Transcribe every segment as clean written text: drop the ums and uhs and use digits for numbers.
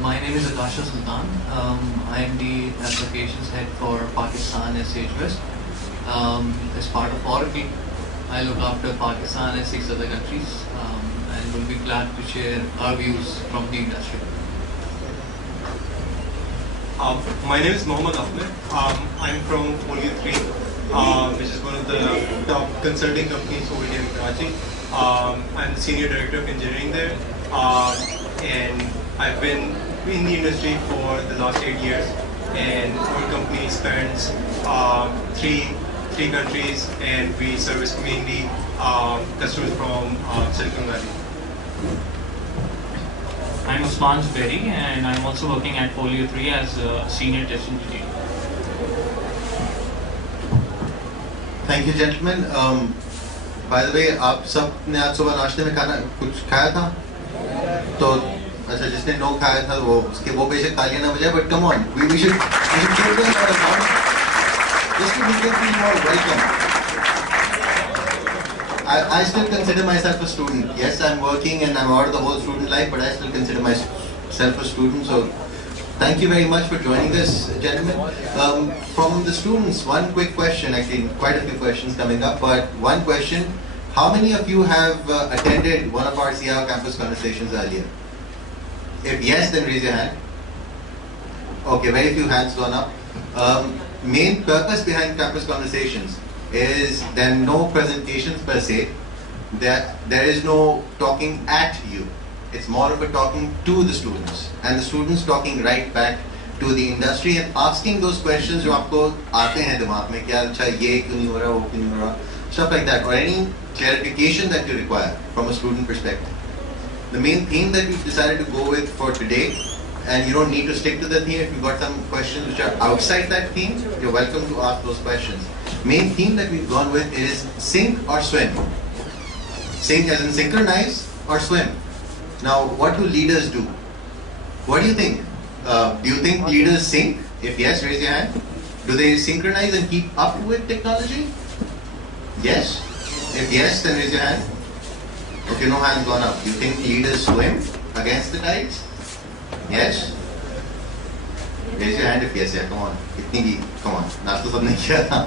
My name is Akasha Sultan. I am the applications head for Pakistan at Sage West. As part of Oracle, I look after Pakistan and 6 other countries, and will be glad to share our views from the industry. My name is Mohammad Ahmed. I'm from Folio 3, which is one of the top consulting companies over here in Karachi. I'm the senior director of engineering there, and I've been in the industry for the last 8 years. And our company spans three countries, and we service mainly customers from Silicon Valley. I'm Usman Zubairi, and I'm also working at Folio 3 as a senior test engineer. Thank you, gentlemen. By the way, आप सब ने आज सुबह नाश्ते में खाना कुछ खाया था? तो अच्छा, जिसने नो खाया था वो बेशक तालियां ना बजाए, but come on, we should give them a round just to make them feel more welcome. I still consider myself a student. Yes, I'm working and I'm out of the whole student life, but I still consider myself a student. So, thank you very much for joining us, gentlemen. From the students, one quick question. Actually, quite a few questions coming up, but one question: how many of you have attended one of our CIO campus conversations earlier? If yes, then raise your hand. Okay, very few hands gone up. Main purpose behind campus conversations is there are no presentations per se. There is no talking at you. It's more of a talking to the students, and the students talking right back to the industry and asking those questions जो आपको आते हैं दिमाग में, क्या अच्छा ये क्यों नहीं हो रहा, वो क्यों नहीं हो रहा, stuff like that, or any clarification that you require from a student perspective. The main theme that we've decided to go with for today, and you don't need to stick to the theme. If you've got some questions which are outside that theme, you're welcome to ask those questions. Main theme that we've gone with is sink or swim. Sink as in synchronize or swim. Now, what do leaders do? What do you think? Do you think leaders sink? If yes, raise your hand. Do they synchronize and keep up with technology? Yes? If yes, then raise your hand. Okay, no hands gone up. Do you think leaders swim against the tides? Yes? Raise your hand if yes, yeah, come on. Come on. Naasta sab nahi kiya tha.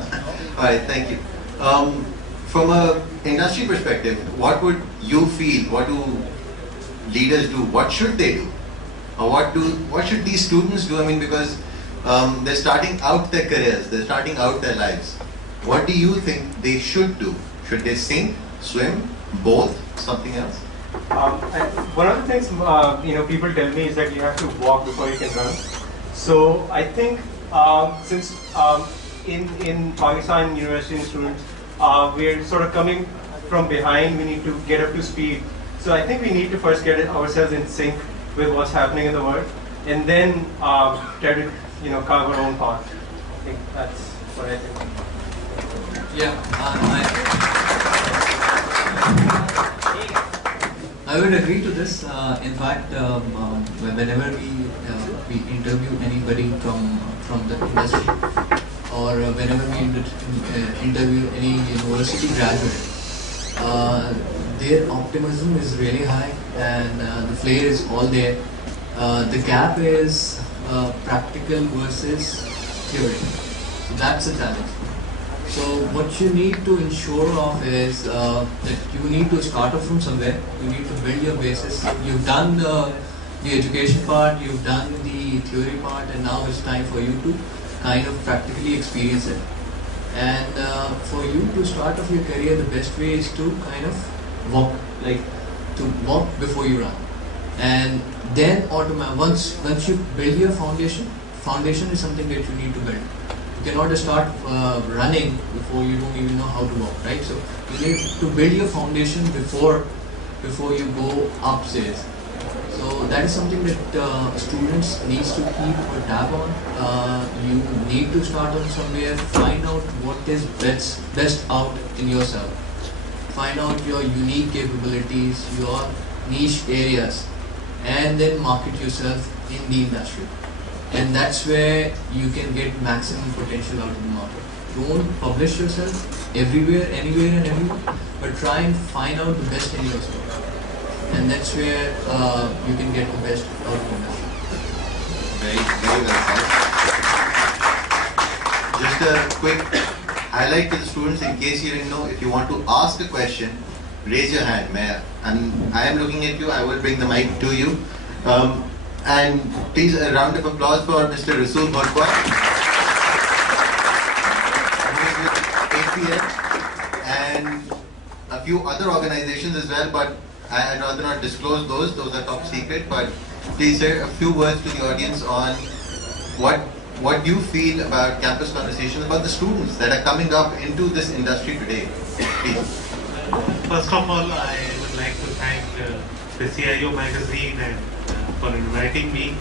Alright, thank you. From a industry perspective, what would you feel? What do leaders do? What should they do? Or what should these students do? I mean, because they're starting out their careers, they're starting out their lives. What do you think they should do? Should they sink, swim, both, something else? One of the things people tell me is that you have to walk before you can run. So I think since in Pakistan university students, we're sort of coming from behind, we need to get up to speed. So I think we need to first get ourselves in sync with what's happening in the world, and then try to carve our own path. I think that's what I think. Yeah, I would agree to this. In fact, whenever we interview anybody from the industry, or whenever we interview any university graduate, their optimism is really high, and the flair is all there. The gap is practical versus theory. So that's a challenge. So what you need to ensure of is that you need to start off from somewhere. You need to build your basis. You've done the education part, you've done the theory part, and now it's time for you to kind of practically experience it. And for you to start off your career, the best way is to kind of walk before you run. And then once you build your foundation is something that you need to build. You cannot start running before you don't even know how to walk, right? So you need to build your foundation before you go upstairs. So that is something that students needs to keep a tab on. You need to start on somewhere, find out what is best out in yourself. Find out your unique capabilities, your niche areas, and then market yourself in the industry. And that's where you can get maximum potential out of the market. Don't publish yourself everywhere, anywhere and everywhere, but try and find out the best in yourself. And that's where you can get the best out of the industry. just a quick highlight to the students in case you didn't know. If you want to ask a question, raise your hand. I am looking at you. I will bring the mic to you. And please, a round of applause for Mr. Rasool Bharkwa, who is with APL and a few other organizations as well, but I'd rather not disclose those. Those are top secret. But please, sir, a few words to the audience on what you feel about campus conversations, about the students that are coming up into this industry today. Please. First of all, I would like to thank the CIO magazine and for inviting me.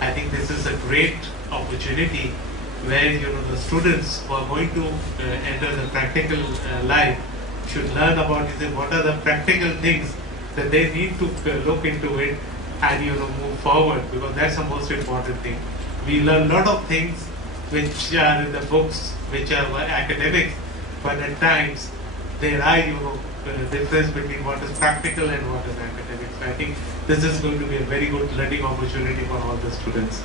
I think this is a great opportunity where the students who are going to enter the practical life should learn about what are the practical things that they need to look into it and move forward, because that's the most important thing. We learn a lot of things which are in the books, which are academics, but at times there are difference between what is practical and what is academic. So I think this is going to be a very good learning opportunity for all the students.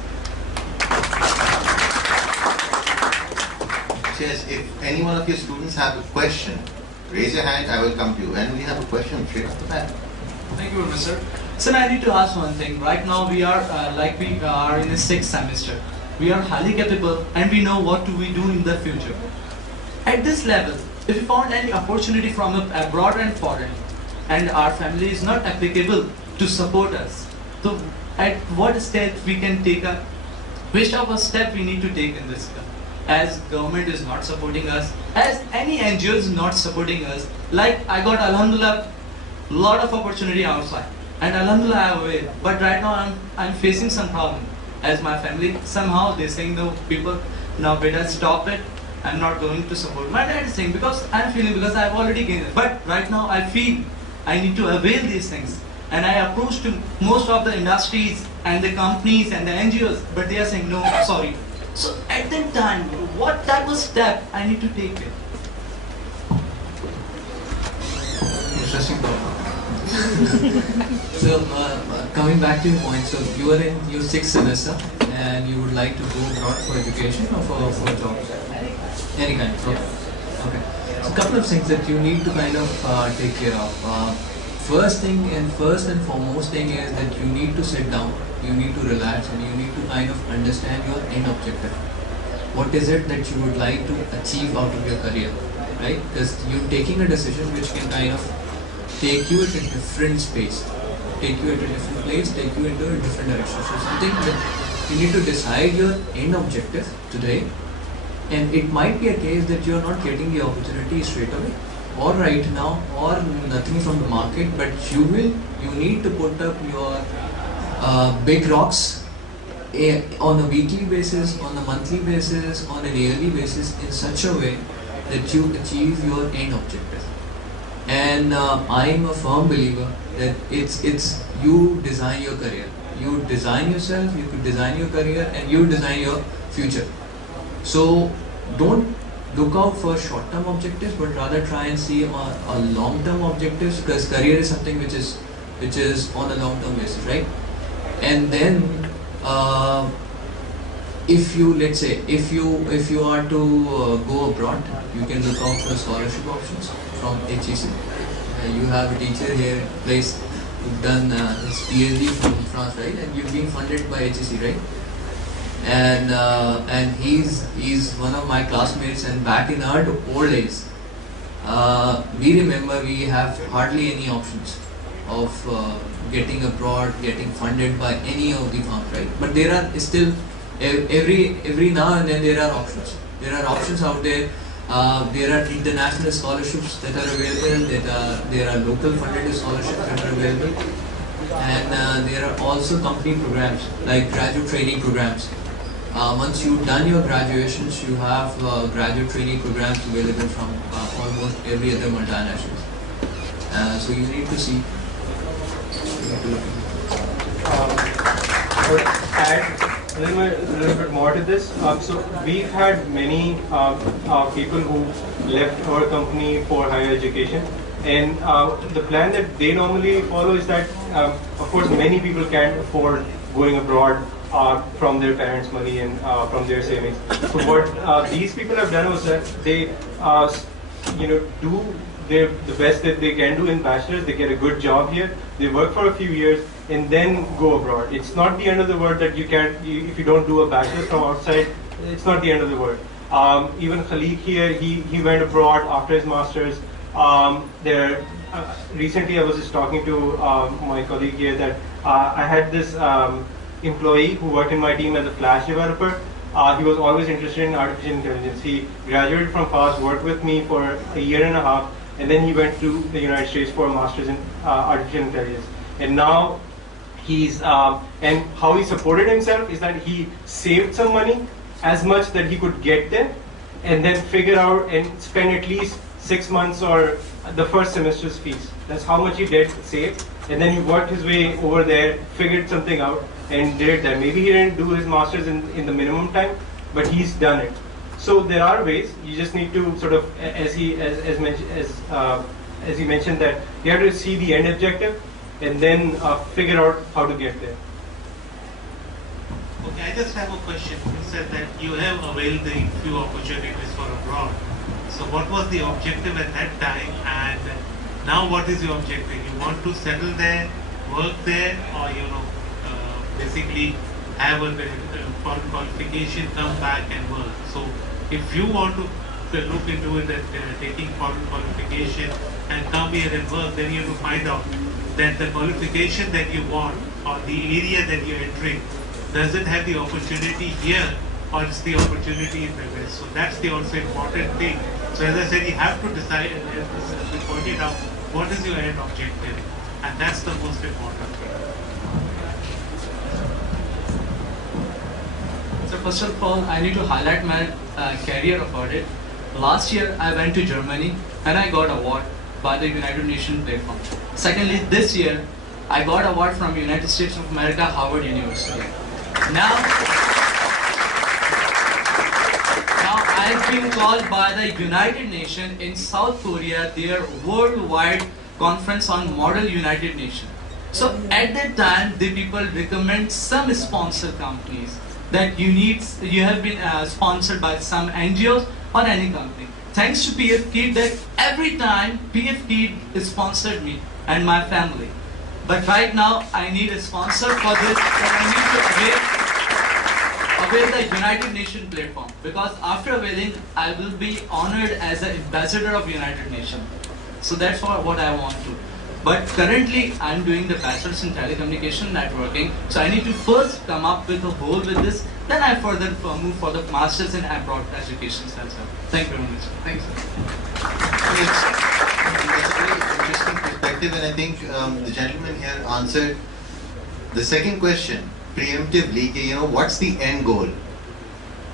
Yes, if any one of your students have a question, raise your hand, I will come to you. And we have a question straight off the bat. Thank you, Sir. Sir, I need to ask one thing. Right now we are we are in the 6th semester. We are highly capable and we know what do we do in the future. At this level, if we found any opportunity from abroad and foreign, and our family is not applicable to support us, so at what step we can take which of a step we need to take in this? As government is not supporting us, as any NGO is not supporting us, like I got alhamdulillah lot of opportunity outside, and alhamdulillah I aware, but right now I'm facing some problem. As my family, somehow they're saying no, people, now better stop it, I'm not going to support. My dad is saying because I'm feeling, because I've already gained it. But right now I feel I need to avail these things. And I approach to most of the industries and the companies and the NGOs, but they are saying no, sorry. So at that time, what type of step I need to take it? Interesting topic. So coming back to your point, so you are in your 6th semester and you would like to go abroad for education or for jobs? Any kind of job. Okay. So a couple of things that you need to kind of take care of. First and foremost thing is that you need to sit down, you need to relax, and you need to kind of understand your end objective. What is it that you would like to achieve out of your career, right? Because you're taking a decision which can kind of take you at a different space, take you at a different place, take you into a different direction. So something that you need to decide your end objective today, and it might be a case that you are not getting the opportunity straight away, or right now, or nothing from the market, but you need to put up your big rocks on a weekly basis, on a monthly basis, on a yearly basis, in such a way that you achieve your end objective. And I am a firm believer that it's you design your career, you design yourself, you could design your career, and you design your future. So don't look out for short-term objectives, but rather try and see a long-term objectives, because career is something which is on a long-term basis, right? And then if you, let's say, if you are to go abroad, you can look out for scholarship options from HEC. You have a teacher here placed who've done his PhD from France, right? And you've been funded by HEC, right? And he's one of my classmates, and back in our old days, we remember we have hardly any options of getting getting funded by any of the firms, right? But there are still, every now and then there are options. There are options out there. There are international scholarships that are available, there are local funded scholarships that are available, and there are also company programs like graduate training programs. Once you've done your graduations, you have graduate training programs available from almost every other multinational. So you need to see. You need to look I would add a little bit more to this. So we've had many people who left our company for higher education, and the plan that they normally follow is that, of course, many people can't afford going abroad from their parents' money and from their savings. So what these people have done was that they, do the best that they can do in bachelor's. They get a good job here. They work for a few years and then go abroad. It's not the end of the world that if you don't do a bachelor's from outside. It's not the end of the world. Even Khalik here, he went abroad after his master's. Recently I was just talking to my colleague here that I had this employee who worked in my team as a Flash developer. He was always interested in artificial intelligence. He graduated from FAST, worked with me for a year and a half, and then he went to the United States for a master's in artificial intelligence. And now and how he supported himself is that he saved some money, as much that he could get there, and then figure out and spend at least 6 months or the first semester's fees. That's how much he did save, and then he worked his way over there, figured something out, and did it there. Maybe he didn't do his master's in the minimum time, but he's done it. So there are ways. You just need to sort of, as he mentioned, that you have to see the end objective, and then figure out how to get there. Okay, I just have a question. You said that you have availed the few opportunities for abroad. So what was the objective at that time, and now what is your objective? You want to settle there, work there, or basically have a foreign qualification, come back and work? So if you want to look into it, that taking foreign qualification and come here and work, then you have to find out that the qualification that you want or the area that you're entering, does it have the opportunity here, or it's the opportunity in the West? So that's the also important thing. So as I said, you have to decide, and as we pointed out, what is your end objective, and that's the most important thing. So first of all, I need to highlight my career of audit. Last year, I went to Germany and I got award by the United Nations platform. Secondly, this year, I got award from United States of America, Harvard University. Now I've been called by the United Nations in South Korea, their worldwide conference on Model United Nations. So at that time, the people recommend some sponsor companies that you have been sponsored by some NGOs or any company. Thanks to PF that every time PF sponsored me and my family. But right now, I need a sponsor for this, and I need to avail the United Nations platform, because after availing, I will be honored as an ambassador of United Nations. So that's what I want to. But currently, I'm doing the bachelor's in telecommunication networking. So I need to first come up with a goal with this. Then I further move for the master's in abroad education as well. Thank you very much. Thanks, sir. It's a very interesting perspective, and I think the gentleman here answered the second question preemptively. What's the end goal?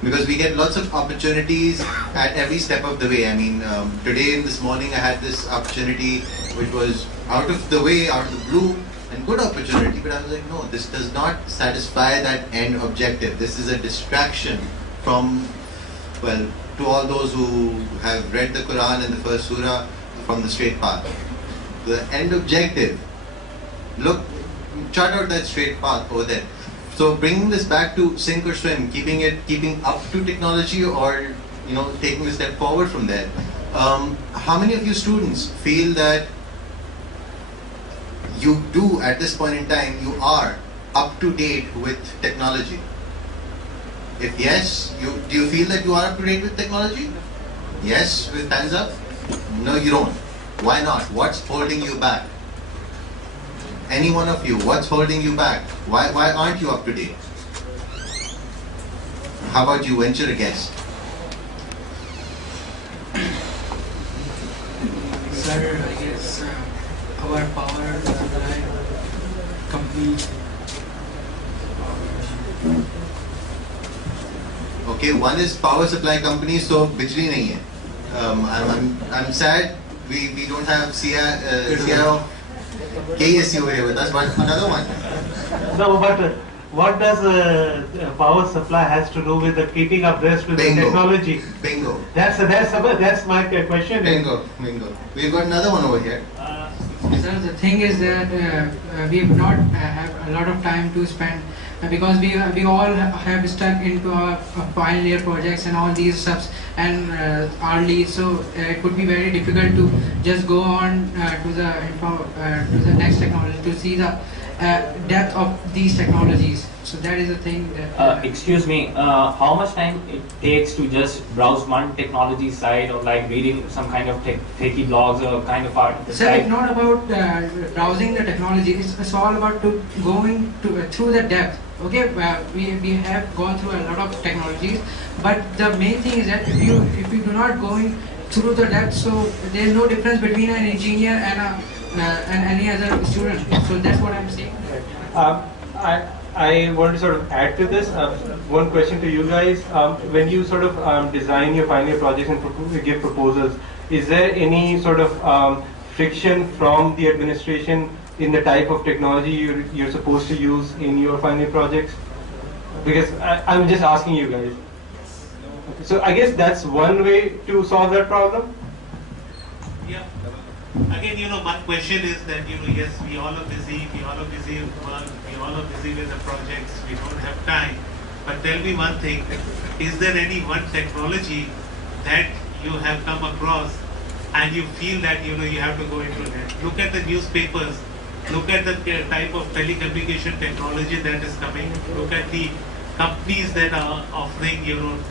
Because we get lots of opportunities at every step of the way. I mean, today in this morning I had this opportunity which was out of the way, out of the blue, and good opportunity, but I was like, no, this does not satisfy that end objective. This is a distraction from, well, to all those who have read the Quran and the first surah, from the straight path. The end objective, look, chart out that straight path over there. So bringing this back to sink or swim, keeping up to technology, or taking a step forward from there. How many of you students feel that you do at this point in time, you are up to date with technology? If yes, do you feel that you are up to date with technology? Yes, with hands up? No, you don't. Why not? What's holding you back? Any one of you, what's holding you back? Why aren't you up to date? How about you? Venture a guess. Sir, I guess our power supply company. Okay, one is power supply company, so bijli nahi hai. I'm sad we don't have CIO KSU here with us, but another one. No, but what does power supply has to do with the keeping abreast with the technology? Bingo. That's my question. Bingo. We've got another one over here. Sir, the thing is that we have not have a lot of time to spend because we all have stuck into our final year projects and all these stuffs and our leads, so it would be very difficult to just go on to the next technology to see the depth of these technologies. So that is the thing that. Excuse me, how much time it takes to just browse one technology site or like reading some kind of techie blogs or kind of art? So it's not about browsing the technology. It's all about going through the depth. Okay, we have gone through a lot of technologies, but the main thing is that if you do not going through the depth, so there is no difference between an engineer and any other student. So that's what I'm saying. I want to sort of add to this. One question to you guys. When you sort of design your final year projects and give proposals, is there any sort of friction from the administration in the type of technology you're supposed to use in your final year projects? Because I'm just asking you guys. So I guess that's one way to solve that problem. Yeah. Again, my question is that, yes, we all are busy with work, we all are busy with the projects, we don't have time. But tell me one thing, is there any one technology that you have come across and you feel that, you have to go into that? Look at the newspapers, look at the type of telecommunication technology that is coming, look at the companies that are offering,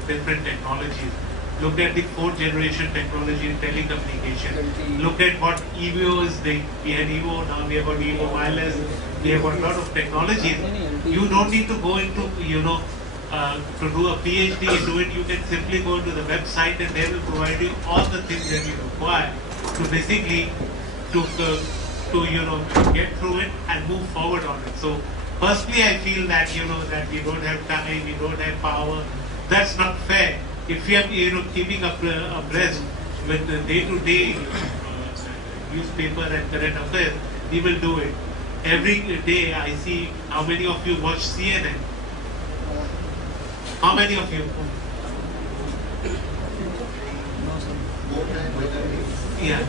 different technologies. Look at the fourth generation technology in telecommunication. Look at what EVO is doing. We had EVO, now we have got EVO Wireless. We have got a lot of technologies. You don't need to go into, to do a PhD into it. You can simply go to the website and they will provide you all the things that you require to basically get through it and move forward on it. So firstly, I feel that, that we don't have time, we don't have power. That's not fair. If you are, keeping abreast with the day-to-day newspaper and current affairs, we will do it. Every day I see how many of you watch CNN. How many of you? Yeah.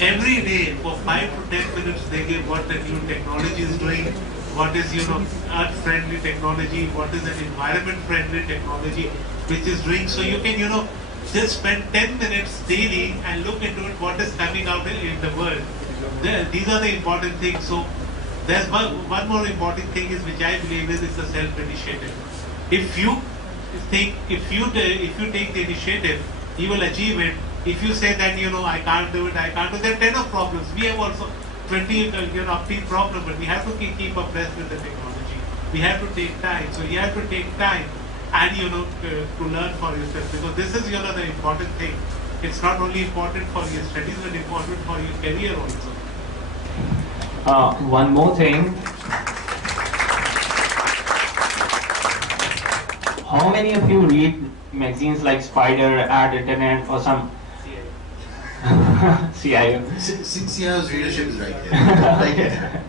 Every day for 5 to 10 minutes they give what the new technology is doing, what is earth-friendly technology, what is an environment-friendly technology which is doing. So you can just spend 10 minutes daily and look into it, what is coming out in the world. These are the important things. So there's one more important thing is which I believe is the self-initiative. If you take the initiative, you will achieve it. If you say that I can't do it, there are 10 of problems. We have also 20 upbeat problems, but we have to keep abreast with the technology. We have to take time. So you have to take time and to learn for yourself, because this is the important thing. It's not only important for your studies, but important for your career also. One more thing. How many of you read magazines like Spider, Ad Internet, or some CIO? CIO's readership is right here.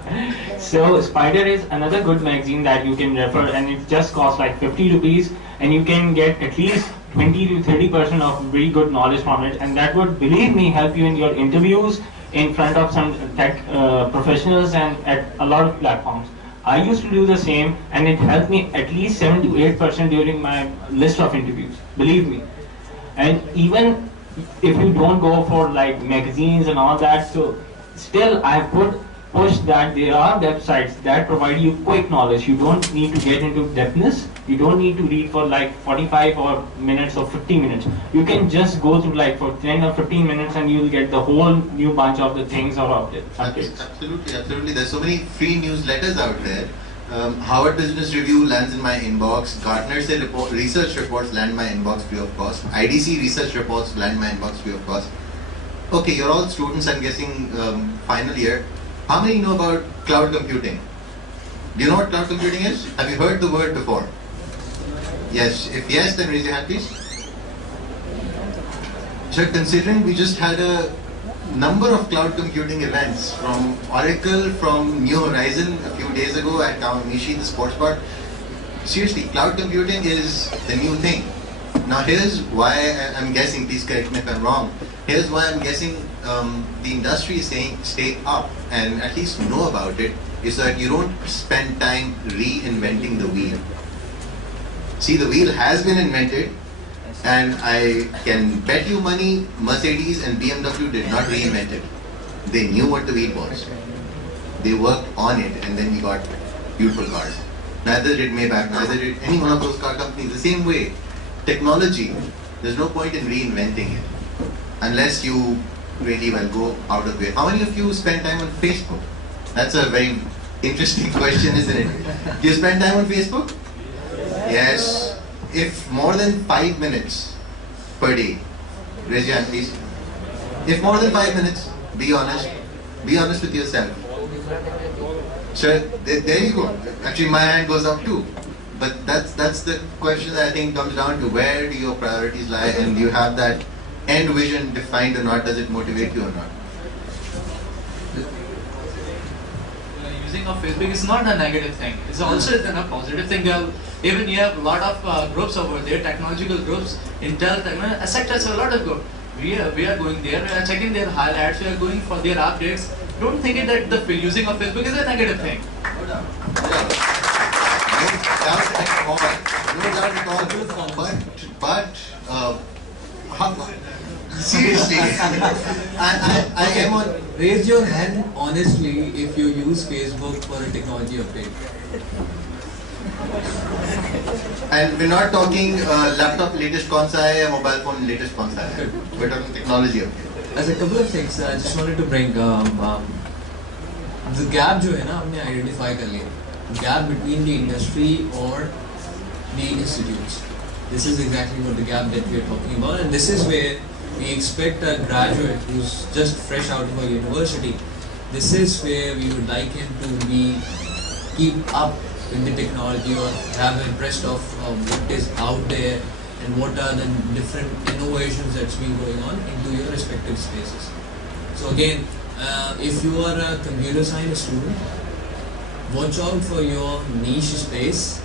So Spider is another good magazine that you can refer, and it just costs like 50 rupees, and you can get at least 20 to 30% of very good knowledge from it, and that would, believe me, help you in your interviews in front of some tech professionals and at a lot of platforms. I used to do the same, and it helped me at least 7 to 8% during my list of interviews, believe me. And even if you don't go for like magazines and all that, so still I would push that there are websites that provide you quick knowledge. You don't need to get into depthness. You don't need to read for like 45 minutes or 50 minutes. You can just go through like for 10 or 15 minutes and you'll get the whole new bunch of the things or updates. Absolutely. There's so many free newsletters out there. Harvard Business Review lands in my inbox. Gartner say research reports land my inbox free of cost. IDC research reports land my inbox free of cost. Okay, you're all students, I'm guessing, final year. How many know about cloud computing? Do you know what cloud computing is? Have you heard the word before? Yes. If yes, then raise your hand, please. So considering we just had a number of cloud computing events from Oracle, from New Horizon a few days ago at Kawamishi, the sports bar. Seriously, cloud computing is the new thing. Now here's why I'm guessing, please correct me if I'm wrong, here's why I'm guessing the industry is saying stay up and at least know about it. is that you don't spend time reinventing the wheel. See, the wheel has been invented, and I can bet you money Mercedes and BMW did not reinvent it. They knew what the wheel was. They worked on it, and then we got beautiful cars. Neither did Maybach, neither did any one of those car companies. The same way, technology, there's no point in reinventing it unless you really well go out of it. How many of you spend time on Facebook? That's a very interesting question, isn't it? Do you spend time on Facebook? Yes. If more than 5 minutes per day, raise your hand please. If more than 5 minutes, be honest. Be honest with yourself. So there you go. Actually, my hand goes up too. But that's the question that I think comes down to, where do your priorities lie, and do you have that end vision defined or not? Does it motivate you or not? Using of Facebook is not a negative thing. It's also a positive thing. Even you have a lot of groups over there, technological groups, Intel, etc. So a lot of groups. We are going there, we are checking their highlights, we are going for their updates. Don't think it that the using of Facebook is a negative thing. No doubt. No doubt at all. No doubt at all. But seriously, I am on. Raise your hand honestly if you use Facebook for a technology update. And we're not talking laptop latest kaun sa hai, mobile phone latest kaun sa hai. We're talking technology update. As a couple of things, I just wanted to bring the gap जो है ना हमने identify कर लिया. Gap between the industry or the institutes. This is exactly what the gap that we are talking about, and this is where we expect a graduate who's just fresh out of a university. This is where we would like him to keep up with the technology, or have an interest of what is out there and what are the different innovations that's been going on into your respective spaces. So again, if you are a computer science student, watch out for your niche space.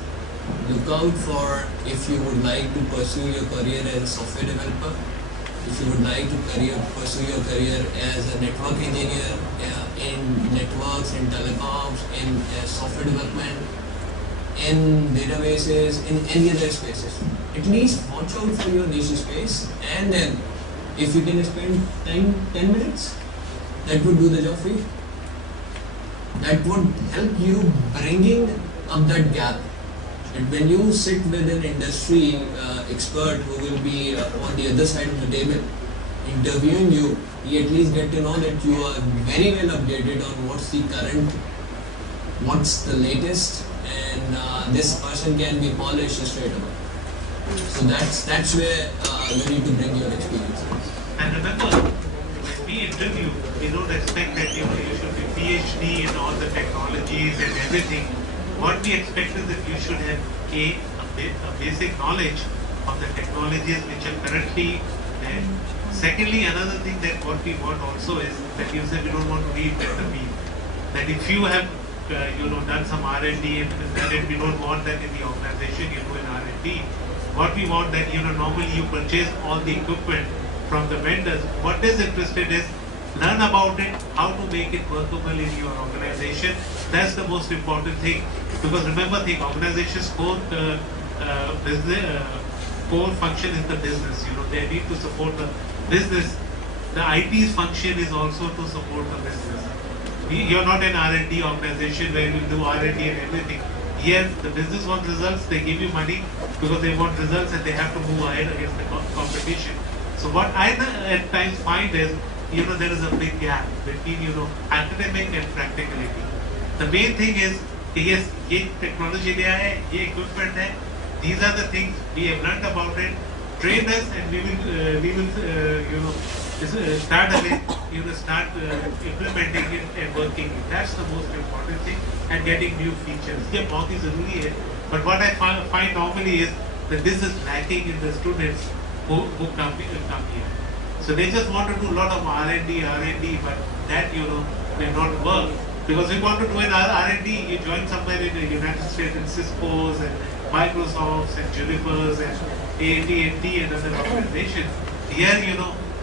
Look out for if you would like to pursue your career as a software developer, if you would like to pursue your career as a network engineer in networks, in telecoms, in software development, in databases, in any other spaces. At least watch out for your niche space, and then if you can spend 10 minutes, that would do the job for you. That would help you bringing up that gap. And when you sit with an industry expert who will be on the other side of the table interviewing you, you at least get to know that you are very well updated on what's the current, what's the latest, and this person can be polished straight away. So that's where you need to bring your experience. And remember, when we interview, we don't expect that you should be PhD in all the technologies and everything. What we expect is that you should have a basic knowledge of the technologies which are currently there. Secondly, another thing that what we want also is that you said we don't want to reinvent the wheel. That if you have done some R&D and that we don't want that in the organization, you do an R&D. What we want that normally you purchase all the equipment from the vendors. What is interested is learn about it, how to make it workable in your organization. That's the most important thing. Because remember, the organization's core function is the business. They need to support the business. The IT's function is also to support the business. You're not an R&D organization where you do R&D and everything. Here, the business wants results. They give you money because they want results and they have to move ahead against the competition. So what I at times find is, there is a big gap between, academic and practicality. The main thing is, yes, ये technology नया है, ये equipment है. These are the things we have learned about it. Train us, and we will start implementing it and working it. That's the most important thing, and getting new features. ये बहुत ही ज़रूरी है. But what I find normally is that this is lacking in the students who come here. So they just want to do a lot of R&D, but that may not work. Because we want to do an R&D, you join somewhere in the United States, and Cisco's and Microsoft's and Juniper's and AT&T and other organizations. Here,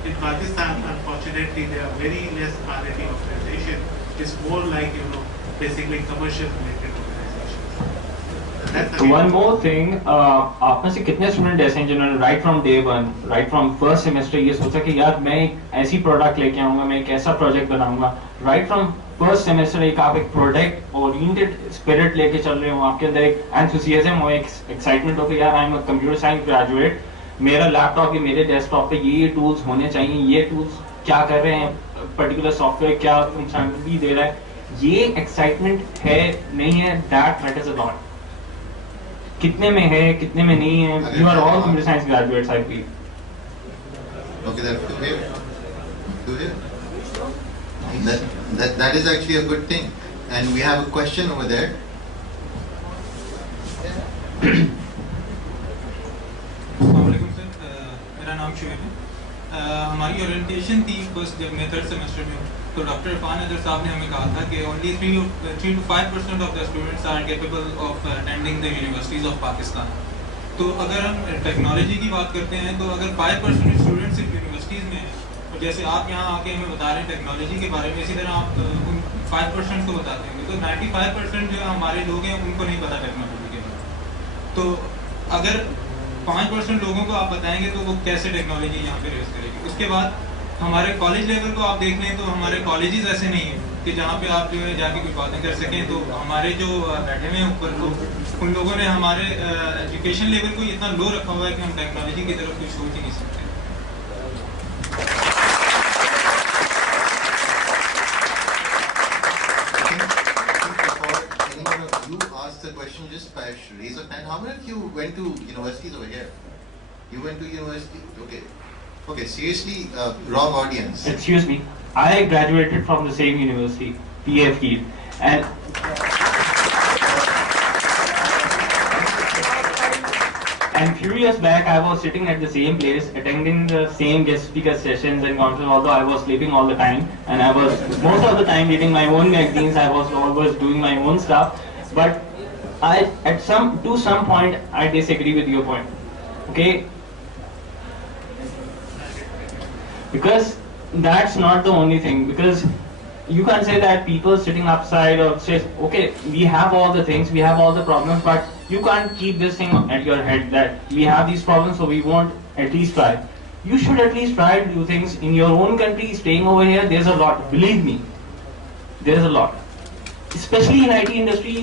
in Pakistan, unfortunately, there are very less R&D organizations. It's more like, basically commercial related organizations. That's One more thing, आप में से कितने student ऐसे हैं जिन्होंने right from day one, right from first semester ये सोचा कि यार मैं एक ऐसी प्रोडक्ट लेके आऊंगा, मैं एक ऐसा प्रोजेक्ट बनाऊंगा, राइट फ्रॉम फर्स्ट सेमेस्टर एक आप एक प्रोडक्ट ओरिएंटेड स्पिरिट लेके चल रहे हो, आपके अंदर एक एंथुसियाज्म और एक एक्साइटमेंट हो कि यार I am a computer science graduate, मेरा लैपटॉप या मेरे डेस्कटॉप पे ये टूल्स होने चाहिए, ये टूल्स क्या कर रहे हैं, पर्टिकुलर सॉफ्टवेयर क्या फंक्शनलिटी दे रहा है, ये एक्साइटमेंट है नहीं है, दैट मैटर्स अ लॉट. कितने में है कितने में नहीं है, you are all computer science graduates I feel. Okay, that is actually a good thing, and we have a question over there. अस्सलामुअलैकुम सर, मेरा नाम शुएब है. हमारी ओरिएंटेशन थी फर्स्ट जब मैं थर्ड सेमेस्टर में हूँ, तो डॉक्टर इरफान हैदर साहब ने हमें कहा था कि only 3 to 5% of the students are capable of attending the universities of Pakistan. तो अगर हम टेक्नोलॉजी की बात करते हैं तो अगर 5% स्टूडेंट्स सिर्फ यूनिवर्सिटीज़ में हैं, और जैसे आप यहाँ आके हमें बता रहे हैं टेक्नोलॉजी के बारे में, इसी तरह आप उन 5% को बताते हैं, तो 95% जो हमारे लोग हैं उनको नहीं पता टेक्नोलॉजी के बारे में. तो अगर 5% लोगों को आप बताएंगे तो वो कैसे टेक्नोलॉजी यहाँ पे रेस करेगी. उसके बाद हमारे कॉलेज लेवल को आप देख लें तो हमारे कॉलेजेस ऐसे नहीं हैं कि जहाँ पे आप जो है जाके कोई बातें कर सकें. तो हमारे जो बैठे हुए हैं ऊपर लोग, उन लोगों ने हमारे एजुकेशन लेवल को इतना लो रखा हुआ है कि हम टेक्नोलॉजी की तरफ कुछ सोच ही नहीं सकते. The question, just by raise of hand, how many of you went to universities over here? You went to university? Okay. Okay, seriously, wrong audience. Excuse me, I graduated from the same university, PFE, and few years back I was sitting at the same place, attending the same guest speaker sessions and conferences, although I was sleeping all the time, and I was most of the time reading my own magazines, I was always doing my own stuff, but to some point, I disagree with your point. Okay, because that's not the only thing. Because you can't say that people sitting upside or says, okay, we have all the things, we have all the problems, but you can't keep this thing at your head that we have these problems, so we won't at least try. You should at least try to do things in your own country. Staying over here, there's a lot. Believe me, there's a lot. Especially in IT industry,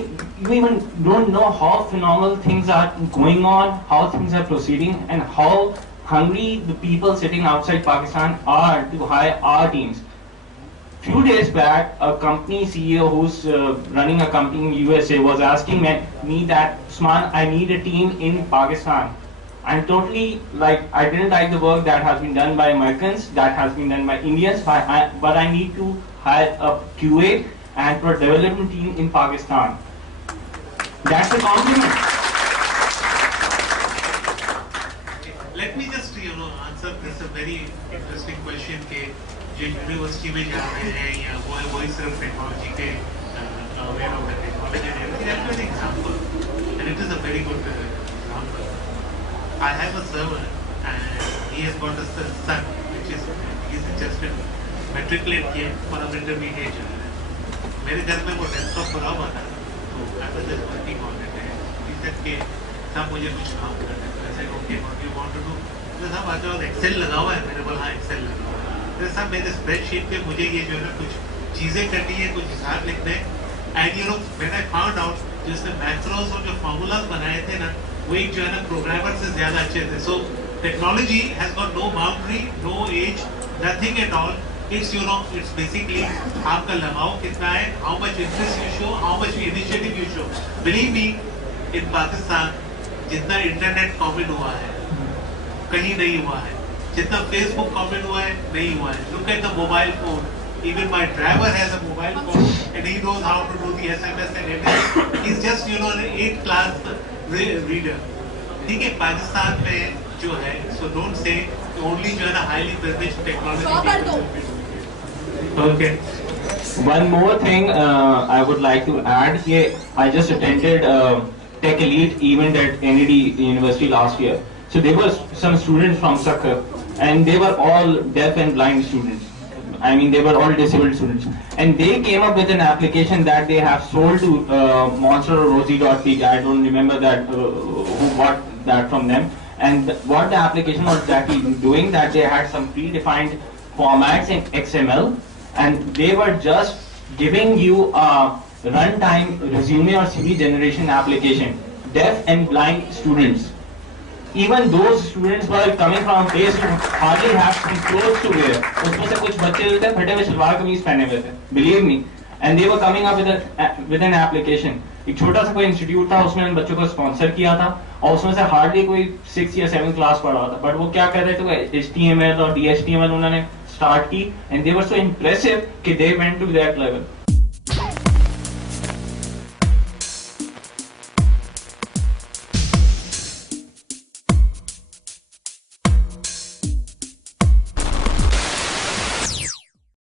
you even don't know how phenomenal things are going on, how things are proceeding, and how hungry the people sitting outside Pakistan are to hire our teams. Few days back, a company CEO who's running a company in USA was asking me that, Usman, I need a team in Pakistan. I'm totally I didn't like the work that has been done by Americans, that has been done by Indians, but I need to hire a QA and for a development team in Pakistan. That's a compliment. Let me just answer this a very interesting question के जो university में जा रहे हैं या वही सिर्फ technology के aware of the technology and everything. I'll give an example, and it is a very good example. I have a server and he has got a son which is he's just matriculate किए और अब intermediate जा रहा है. मेरे घर में वो डेस्कटॉप खुला हुआ था, तो I was just working on it. He said कि साहब मुझे कुछ काम करना है. I said okay, what do you want to do? तो साहब आज तो एक्सेल लगा हुआ है. मैंने बोला हाँ एक्सेल लगा हुआ है. तो साहब मेरे स्प्रेडशीट पे मुझे ये जो है कुछ चीज़ें करनी है, कुछ हिसाब लिखने हैं. And when I found out जिसने मैक्रोस और जो फार्मूलाज बनाए थे ना, वो एक जो है ना प्रोग्रामर से ज़्यादा अच्छे थे. So technology has got no boundary, no edge, nothing at all. It's it's basically आपका लगाव कितना है, how much interest you show, how much initiative you show. Believe me, in Pakistan जितना इंटरनेट कॉमेंट हुआ है कहीं नहीं हुआ है, जितना फेसबुक कॉमेंट हुआ है नहीं हुआ है. Look at the mobile phone. Even my driver has a mobile phone and he knows how to do the SMS and everything. He's just an 8th class reader. ठीक है, पाकिस्तान में जो है, so don't say only जो है ना highly privileged technology. Okay. One more thing I would like to add here. I just attended Tech Elite event at NED University last year. So there were some students from Sakkar and they were all deaf and blind students. I mean, they were all disabled students, and they came up with an application that they have sold to Monster or Rosie.pg. I don't remember that who bought that from them. And what the application was exactly doing, that they had some predefined formats in XML, and they were just giving you a runtime resume or CV generation application. Deaf and blind students, even those students were coming from a place who hardly have some clothes to wear. उसमें से कुछ बच्चे थे फटे हुए सलवार कमीज पहने हुए थे, believe me, and they were coming up with an application. एक छोटा सा कोई इंस्टीट्यूट था, उसने उन बच्चों को स्पॉन्सर किया था, और उसमें से हार्डली कोई 6 या 7 क्लास पढ़ा था, बट वो क्या कर रहे थे, HTML और DHTML उन्होंने स्टार्ट की, and they were so impressive कि they went to that level.